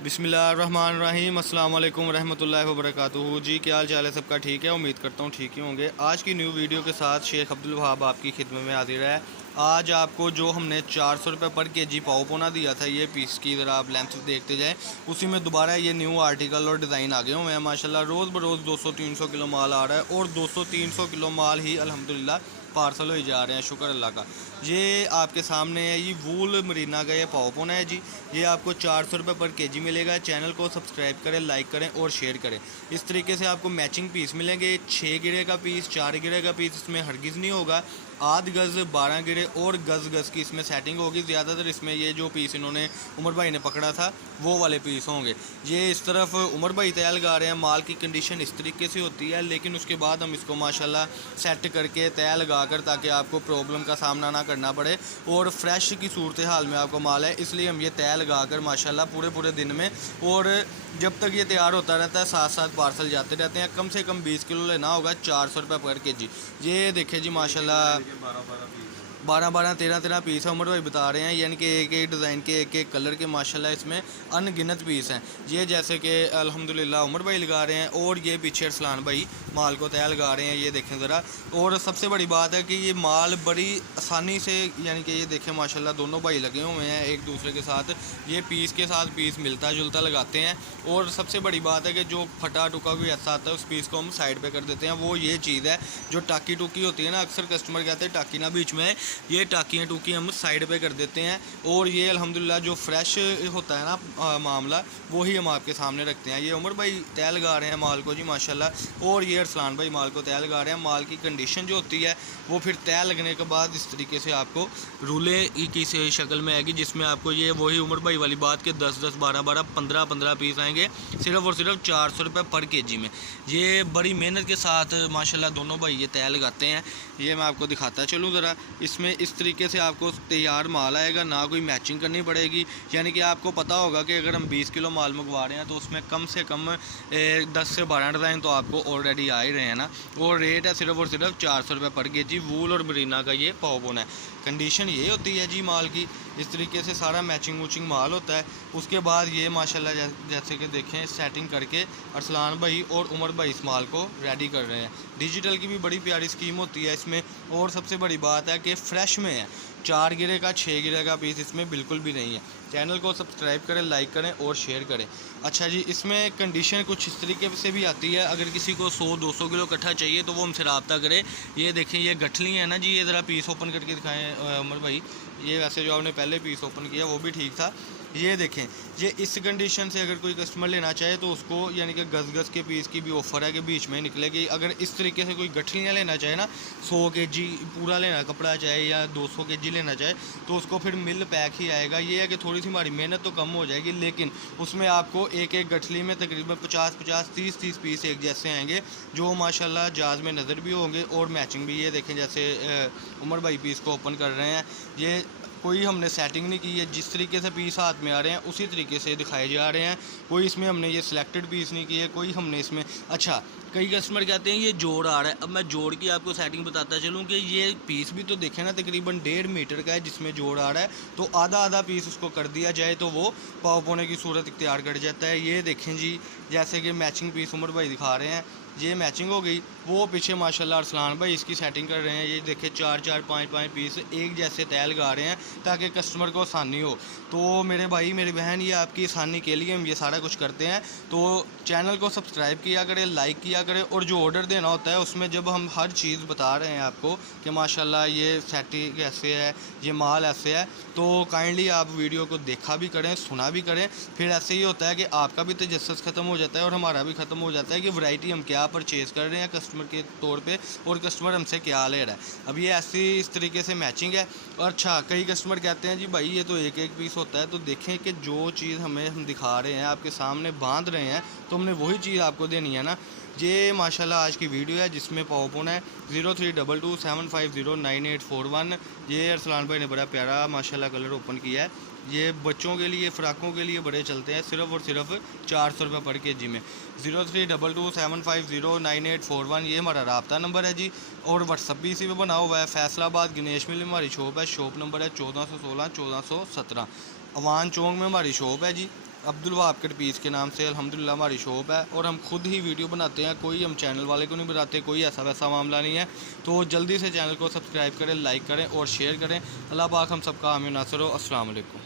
बिस्मिल्लाहिर्रहमानिर्रहीम, अस्सलाम वालेकुम रहमतुल्लाहि व बरकातुहू। जी क्या हाल चाल है सबका? ठीक है, उम्मीद करता हूँ ठीक ही होंगे। आज की न्यू वीडियो के साथ शेख अब्दुल वहाब आपकी खिदमत में हाजिर है। आज आपको जो हमने 400 रुपये पर केजी पाव पोना दिया था, ये पीस की ज़रा आप लेंथ देखते जाएँ, उसी में दोबारा ये न्यू आर्टिकल और डिज़ाइन आ गए हुए हैं। माशाल्लाह रोज़ बरोज़ 200-300 किलो माल आ रहा है और 200-300 किलो माल ही अल्हम्दुलिल्लाह पार्सल हो जा रहे हैं, शुक्र अल्लाह का। ये आपके सामने है, ये वूल मरीना का ये पाव पोना है जी। ये आपको 400 रुपये पर केजी मिलेगा। चैनल को सब्सक्राइब करें, लाइक करें और शेयर करें। इस तरीके से आपको मैचिंग पीस मिलेंगे। 6 गिरे का पीस, 4 गिरे का पीस इसमें हरगिज़ नहीं होगा। आध गज़, 12 गिरे और गज़ की इसमें सेटिंग होगी। ज़्यादातर इसमें ये जो पीस इन्होंने उमर भाई ने पकड़ा था वो वाले पीस होंगे। ये इस तरफ उमर भाई तैयार लगा रहे हैं। माल की कंडीशन इस तरीके से होती है, लेकिन उसके बाद हम इसको माशाल्लाह सेट करके तैयार लगा कर, ताकि आपको प्रॉब्लम का सामना ना करना पड़े और फ्रेश की सूरत हाल में आपको माल है, इसलिए हम ये तैयार लगा कर माशाल्लाह पूरे दिन में, और जब तक ये तैयार होता रहता है साथ साथ पार्सल जाते रहते हैं। कम से कम 20 किलो लेना होगा, 400 रुपये पर केजी। ये देखिए जी माशाल्लाह 12-12, 13-13 पीस है। उमर भाई बता रहे हैं, यानी कि एक एक डिज़ाइन के, एक एक कलर के माशाल्लाह इसमें अनगिनत पीस हैं। ये जैसे कि अल्हम्दुलिल्लाह उमर भाई लगा रहे हैं, और ये पीछे अरसलान भाई माल को तैयार लगा रहे हैं। ये देखें ज़रा, और सबसे बड़ी बात है कि ये माल बड़ी आसानी से, यानी कि ये देखें माशाल्लाह दोनों भाई लगे हुए हैं एक दूसरे के साथ। ये पीस के साथ पीस मिलता जुलता लगाते हैं। और सबसे बड़ी बात है कि जो फटा टुका भी ऐसा आता है, उस पीस को हम साइड पे कर देते हैं। वो ये चीज़ है जो टाकी टुकी होती है ना, अक्सर कस्टमर कहते हैं टाकी ना बीच में, ये टाकियाँ टूकी हम साइड पे कर देते हैं। और ये अल्हम्दुलिल्लाह जो फ्रेश होता है ना मामला, वो ही हम आपके सामने रखते हैं। ये उमर भाई तैयार लगा रहे हैं माल को जी माशाल्लाह, और ये अरसलान भाई माल को तैयार लगा रहे हैं। माल की कंडीशन जो होती है वो फिर तैयार लगने के बाद इस तरीके से आपको रूले की शक्ल में आएगी, जिसमें आपको ये वही उमर भाई वाली बात के 10-10, 12-12, 15-15 पीस आएंगे, सिर्फ और सिर्फ 400 रुपये पर केजी में। ये बड़ी मेहनत के साथ माशाल्लाह दोनों भाई ये तैयार लगाते हैं। ये मैं आपको दिखाता चलूँ ज़रा। इसमें इस तरीके से आपको तैयार माल आएगा, ना कोई मैचिंग करनी पड़ेगी। यानी कि आपको पता होगा कि अगर हम 20 किलो माल मंगवा रहे हैं तो उसमें कम से कम 10 से 12 डिज़ाइन तो आपको ऑलरेडी आ ही रहे हैं ना। और रेट है सिर्फ और सिर्फ 400 रुपये पर केजी। वूल और मरीना का ये पाव पोना है। कंडीशन ये होती है जी माल की, इस तरीके से सारा मैचिंग वूचिंग माल होता है। उसके बाद ये माशाल्लाह जैसे कि देखें सेटिंग करके अरसलान भाई और उमर भाई इस माल को रेडी कर रहे हैं। डिजिटल की भी बड़ी प्यारी स्कीम होती है इसमें, और सबसे बड़ी बात है कि फ़्रेश में है। 4 गिरे का, 6 गिरे का पीस इसमें बिल्कुल भी नहीं है। चैनल को सब्सक्राइब करें, लाइक करें और शेयर करें। अच्छा जी, इसमें कंडीशन कुछ इस तरीके से भी आती है। अगर किसी को 100-200 किलो इकट्ठा चाहिए तो वो हमसे रब्ता करें। ये देखें, ये गठली है ना जी, ये ज़रा पीस ओपन करके दिखाएं उमर भाई। ये वैसे जो आपने पहले पीस ओपन किया वो भी ठीक था। ये देखें, ये इस कंडीशन से अगर कोई कस्टमर लेना चाहे तो उसको, यानी कि गज़ के पीस की भी ऑफ़र है कि बीच में निकलेगी। अगर इस तरीके से कोई गठलियाँ लेना चाहे ना, 100 केजी पूरा लेना कपड़ा चाहे या 200 केजी लेना चाहे, तो उसको फिर मिल पैक ही आएगा। ये है कि थोड़ी सी हमारी मेहनत तो कम हो जाएगी, लेकिन उसमें आपको एक एक गठली में तकरीबन 50-50, 30-30 पीस एक जैसे आएंगे, जो माशाल्लाह जाज में नज़र भी होंगे और मैचिंग भी। ये देखें, जैसे उमर भाई पीस को ओपन कर रहे हैं, ये कोई हमने सेटिंग नहीं की है। जिस तरीके से पीस हाथ में आ रहे हैं उसी तरीके से दिखाए जा रहे हैं। कोई इसमें हमने ये सिलेक्टेड पीस नहीं की है, कोई हमने इसमें। अच्छा, कई कस्टमर कहते हैं ये जोड़ आ रहा है। अब मैं जोड़ की आपको सेटिंग बताता चलूँ कि ये पीस भी तो देखें ना, तकरीबन 1.5 मीटर का है जिसमें जोड़ आ रहा है। तो आधा आधा पीस उसको कर दिया जाए तो वो पाव पोने की सूरत इख्तियार कर जाता है। ये देखें जी, जैसे कि मैचिंग पीस उमर भाई दिखा रहे हैं, ये मैचिंग हो गई। वो पीछे माशाल्लाह अरसलान भाई इसकी सेटिंग कर रहे हैं। ये देखें 4-4, 5-5 पीस एक जैसे तैयार लगा रहे हैं ताकि कस्टमर को आसानी हो। तो मेरे भाई मेरी बहन, ये आपकी आसानी के लिए हम ये सारा कुछ करते हैं। तो चैनल को सब्सक्राइब किया करें, लाइक किया करें, और जो ऑर्डर देना होता है उसमें जब हम हर चीज़ बता रहे हैं आपको कि माशाल्लाह ये सेटिंग ऐसे है, ये माल ऐसे है, तो काइंडली आप वीडियो को देखा भी करें, सुना भी करें। फिर ऐसे ही होता है कि आपका भी तजस्सुस ख़त्म हो जाता है और हमारा भी ख़त्म हो जाता है कि वैरायटी हम क्या परचेज़ कर रहे हैं कस्टमर के तौर पे, और कस्टमर हमसे क्या ले रहा है। अब ये ऐसी इस तरीके से मैचिंग है। और अच्छा, कई कस्टमर कहते हैं जी भाई ये तो एक एक पीस होता है। तो देखें कि जो चीज़ हम दिखा रहे हैं, आपके सामने बांध रहे हैं, तो हमने वही चीज़ आपको देनी है ना। ये माशाल्लाह आज की वीडियो है जिसमें पाव पोना है। 032275098841। ये अरसलान भाई ने बड़ा प्यारा माशाल्लाह कलर ओपन किया है। ये बच्चों के लिए, फ़्राकों के लिए बड़े चलते हैं, सिर्फ़ और सिर्फ 400 रुपये पर केजी में। 032275098841 ये हमारा रब्ता नंबर है जी। और व्हाट्सअप भी इसी पे बना हुआ है। फैसलाबाद गणेश मिल में हमारी शॉप है। शॉप नंबर है 1416, 1417। अवान चौक में हमारी शॉप है जी। अब्दुल वहाब कट पीस के नाम से अल्हम्दुलिल्लाह हमारी शॉप है और हम खुद ही वीडियो बनाते हैं, कोई हम चैनल वाले को नहीं बनाते, कोई ऐसा वैसा मामला नहीं है। तो जल्दी से चैनल को सब्सक्राइब करें, लाइक करें और शेयर करें। अल्लाह पाक हम सबका आमीन नासिर हो। अस्सलाम वालेकुम।